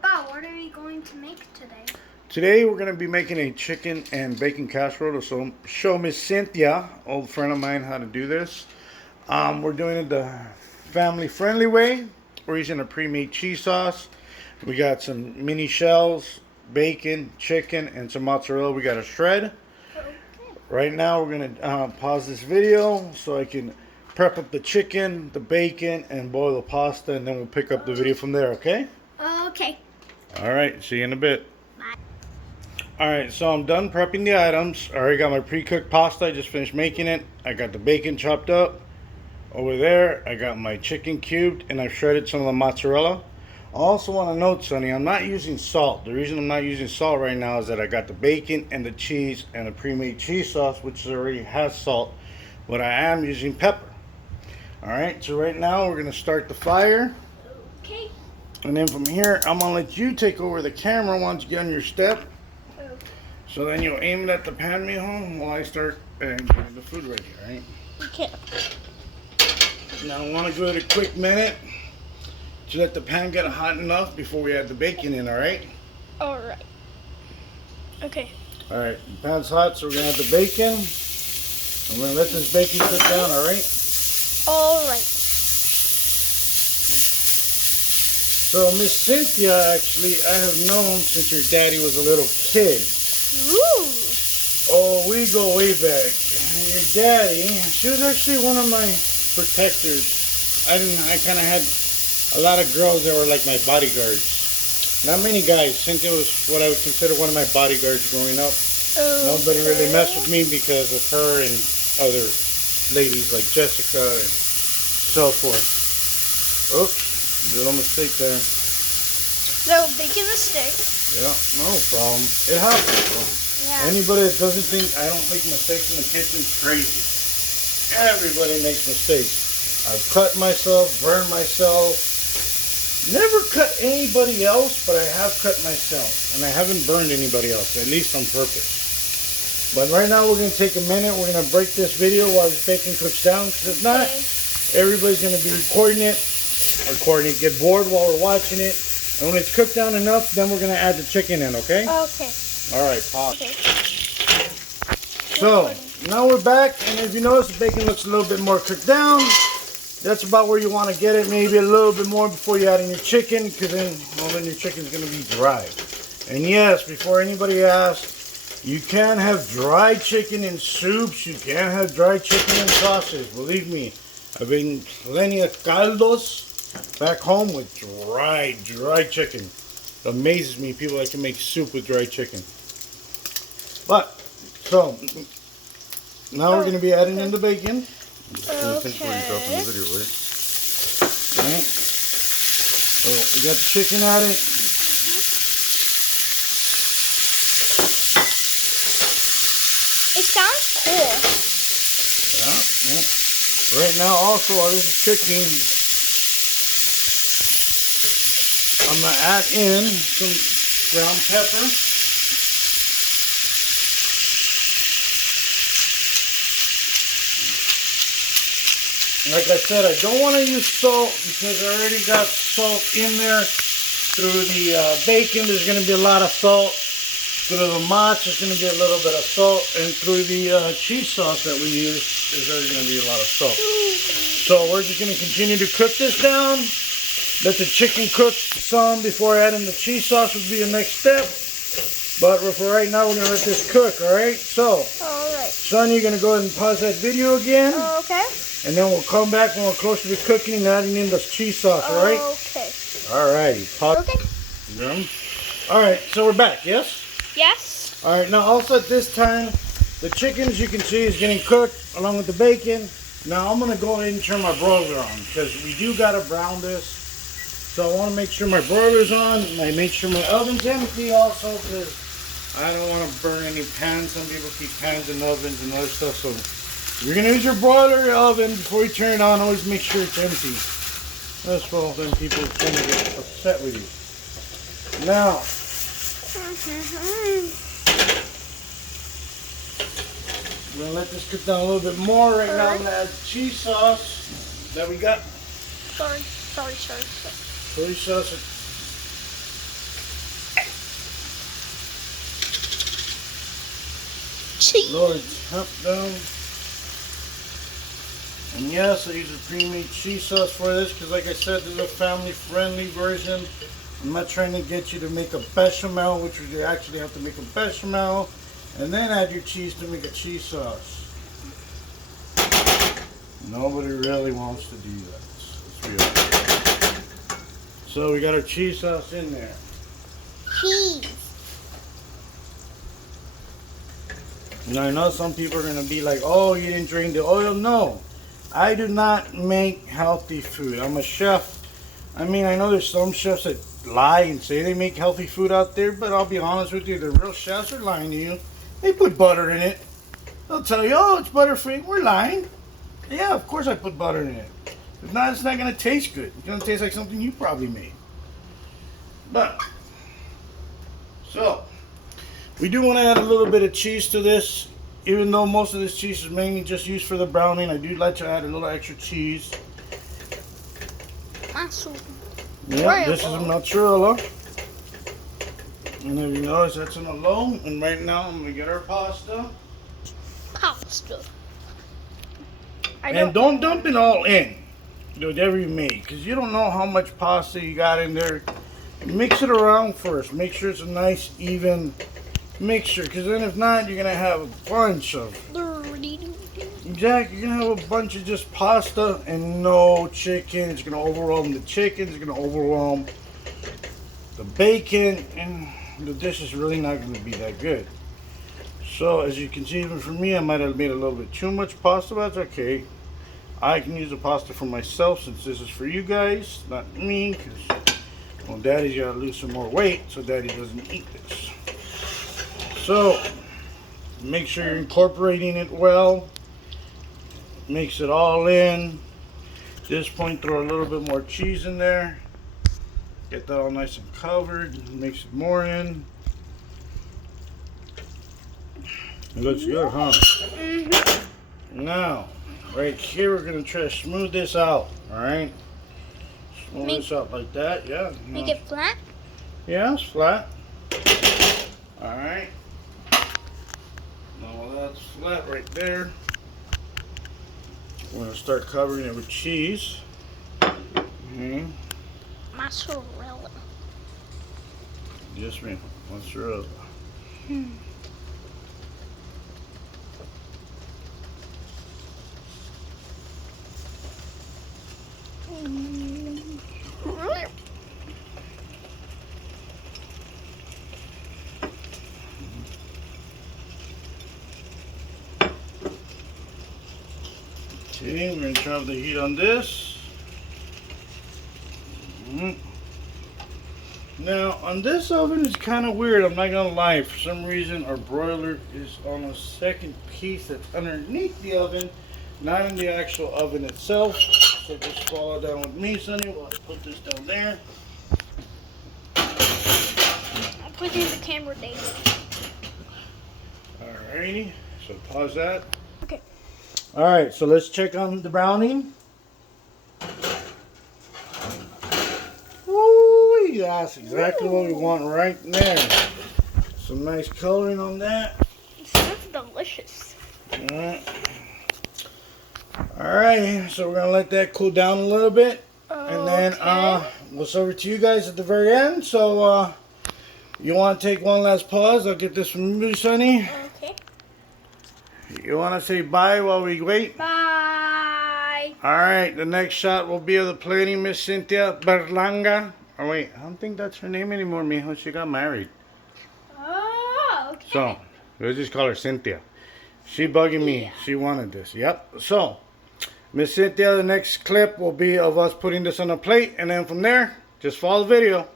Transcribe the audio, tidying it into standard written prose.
Papa, what are we going to make today? Today we're going to be making a chicken and bacon casserole to show Miss Cynthia, old friend of mine, how to do this. We're doing it the family-friendly way. We're using a pre-made cheese sauce. We got some mini shells, bacon, chicken, and some mozzarella we got to shred. Okay. Right now we're going to pause this video so I can prep up the chicken, the bacon, and boil the pasta, and then we'll pick up the video from there, okay? Okay. Alright, see you in a bit. Bye. Alright, so I'm done prepping the items. I already got my pre-cooked pasta. I just finished making it. I got the bacon chopped up. Over there, I got my chicken cubed, and I've shredded some of the mozzarella. I also want to note, Sonny, I'm not using salt. The reason I'm not using salt right now is that I got the bacon and the cheese and the pre-made cheese sauce, which already has salt. But I am using pepper. Alright, so right now we're going to start the fire. Okay. And then from here, I'm going to let you take over the camera once you get on your step. Okay. So then you'll aim it at the pan, mijo, while I start getting the food ready, alright? Okay. Now I want to give it a quick minute to let the pan get hot enough before we add the bacon in, alright? Alright. Okay. Alright, the pan's hot, so we're going to add the bacon. I'm going to let this bacon cook down, alright? Alright. So Miss Cynthia, actually, I have known since your daddy was a little kid. Ooh. Oh, we go way back. Your daddy, she was actually one of my protectors. I kind of had a lot of girls that were like my bodyguards. Not many guys. Cynthia was what I would consider one of my bodyguards growing up. Okay. Nobody really messed with me because of her and other ladies like Jessica and so forth. Oops, little mistake there. So, bacon mistake. Yeah, no problem. It happens, bro. Yeah. Anybody that doesn't think I don't make mistakes in the kitchen is crazy. Everybody makes mistakes. I've cut myself, burned myself. Never cut anybody else, but I have cut myself. And I haven't burned anybody else, at least on purpose. But right now we're going to take a minute. We're going to break this video while the bacon cooks down. Because if not, everybody's going to be recording it, get bored while we're watching it. And when it's cooked down enough, then we're going to add the chicken in, okay? Okay. All right, pause. Okay. So, now we're back, and if you notice, the bacon looks a little bit more cooked down. That's about where you want to get it, maybe a little bit more before you add in your chicken, because then, well, then your chicken's going to be dry. And yes, before anybody asks, you can have dry chicken in soups, you can have dry chicken in sauces. Believe me, I've eaten plenty of caldos back home with dry chicken. It amazes me people that can make soup with dry chicken. But, so, now we're going to be adding in the bacon. Okay. Alright. So, we got the chicken added. It sounds cool. Yeah. Right now, also, while this is cooking, I'm going to add in some ground pepper. Like I said, I don't want to use salt because I already got salt in there. Through the bacon, there's going to be a lot of salt. Through the mozz, there's going to be a little bit of salt. And through the cheese sauce that we use, there's already going to be a lot of salt. So we're just going to continue to cook this down. Let the chicken cook some before adding the cheese sauce would be the next step. But for right now, we're going to let this cook, alright? So, Alright. son, you're going to go ahead and pause that video again. Okay. And then we'll come back when we're close to the cooking and adding in the cheese sauce, alright? Okay. Alrighty. Pause. Okay. Alright, so we're back, yes? Yes. Alright, now also at this time, the chicken, as you can see, is getting cooked along with the bacon. Now I'm going to go ahead and turn my broiler on because we do got to brown this. So I want to make sure my broiler's on. I make sure my oven's empty also because I don't want to burn any pans. Some people keep pans in ovens and other stuff. So if you're going to use your broiler or your oven, before you turn it on, always make sure it's empty. That's well, then people tend to get upset with you. Now, we're going to let this cook down a little bit more. Right now I'm going to add the cheese sauce that we got. Sorry. Soy sauce. Cheese. Lower the top down. And yes, I use a pre-made cheese sauce for this because, like I said, this is a family-friendly version. I'm not trying to get you to make a bechamel, which you actually have to make a bechamel, and then add your cheese to make a cheese sauce. Nobody really wants to do that. Let's be honest. So we got our cheese sauce in there. Cheese. Now I know some people are gonna be like, "Oh, you didn't drain the oil." No, I do not make healthy food. I'm a chef. I mean, I know there's some chefs that lie and say they make healthy food out there, but I'll be honest with you, the real chefs are lying to you. They put butter in it. They'll tell you, "Oh, it's butter free." We're lying. Yeah, of course I put butter in it. If not, it's not gonna taste good. It's gonna taste like something you probably made. But so we do want to add a little bit of cheese to this. Even though most of this cheese is mainly just used for the browning, I do like to add a little extra cheese. Yeah, this is mozzarella. And if you notice, that's in a low. And right now, I'm going to get our pasta. Pasta. And don't dump it all in, whatever you make, because you don't know how much pasta you got in there. Mix it around first. Make sure it's a nice, even mixture, because then if not, you're going to have a bunch of... Exactly, you're going to have a bunch of just pasta and no chicken. It's going to overwhelm the chicken. It's going to overwhelm the bacon, and the dish is really not going to be that good. So, as you can see, even for me, I might have made a little bit too much pasta, but that's okay. I can use the pasta for myself since this is for you guys, not me, because, well, Daddy's got to lose some more weight so Daddy doesn't eat this. So, make sure you're incorporating it well. Mix it all in. At this point, throw a little bit more cheese in there. Get that all nice and covered. Mix it more in. It looks good, huh? Mm-hmm. Now, right here, we're going to try to smooth this out. Alright? Smooth this out like that. Yeah. Make it flat? Yeah, it's flat. Alright. Now that's flat right there. We're going to start covering it with cheese. Mozzarella. Yes, ma'am. Mozzarella. Okay, we're going to turn off the heat on this. Now, on this oven, it's kind of weird. I'm not going to lie. For some reason, our broiler is on a second piece that's underneath the oven, not in the actual oven itself. So just follow down with me, Sonny, while I put this down there. I'll put in the camera, David. Alrighty, so pause that. Okay. Alright, so let's check on the browning. Woo, that's exactly what we want right there. Some nice coloring on that. It sounds delicious. Alright, so we're going to let that cool down a little bit. And then we'll serve it to you guys at the very end. So, you want to take one last pause? I'll get this from you, Sonny. Okay. You want to say bye while we wait? Bye. Alright, the next shot will be of the plating, Miss Cynthia Berlanga. Oh wait, I don't think that's her name anymore, mijo. She got married. Oh, okay. So, let's just call her Cynthia. She bugging me. She wanted this. Yep. So, Miss Cynthia, the next clip will be of us putting this on a plate. And then from there, just follow the video.